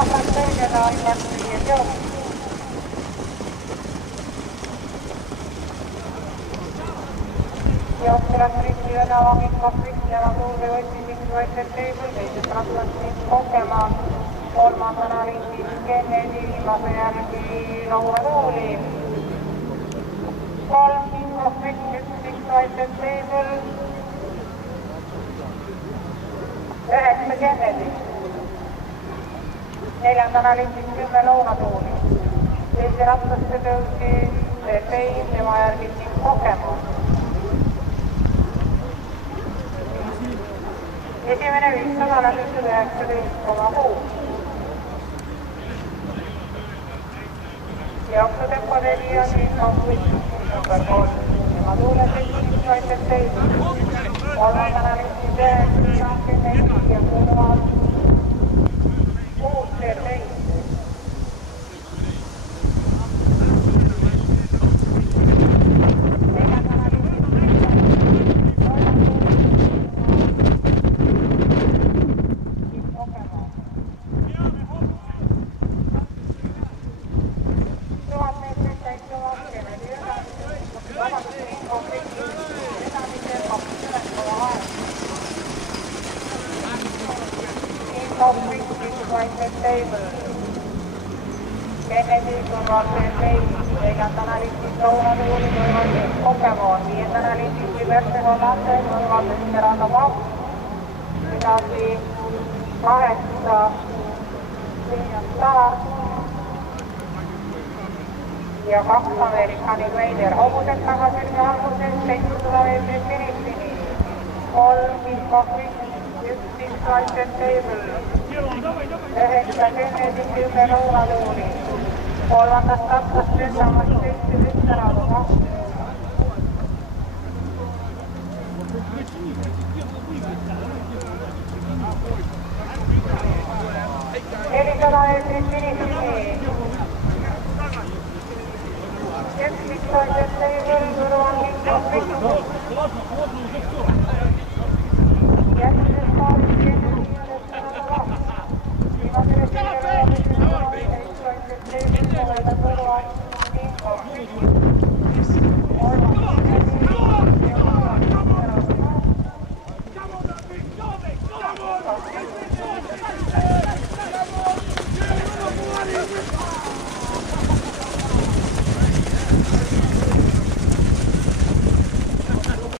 Passaggera in Marsiglio. Ja operaattoristi joilla konfliktia suuri otsimistyöiden teipulteissa transplantin kokemaan kolmantena liittiin Kennedy Laseärki Laura-Tuuli. Kolmin konfliktistyöiden teipul 9 Kennedy. Neljäntänä liittiin 10 Laura-Tuuli. Eesti ratsaste tõusi TPI tema järgiti kokemaan. Esimene 519,6. Jooksutempo 4 on siis konflikti number 3. Tema tuule 7,27. Kolmantana liittiin 9,24 ja kuuluvat 6 TPI. Kennedy turvalliseen peiliin, neljäntänä liittiin Laura-Tuuli turvalliseen kokemaan, viientänä liittiin Syversenon Lanteen turvalliseen Terata Vau. Pidätiin 8 linjasta ja 2 Amerikanin Raider Hovusen takaisin ja alkuisen 700 metrin Filippiniin. 3 konfliktistyöiden table. 9 Kennedy 10 Laura-Tuuli. Kolmantas katsasteen samassa 7 Terata Vau. Neljäsada metrin Filippiniin. Yksittäiset table turvallinen konflikti.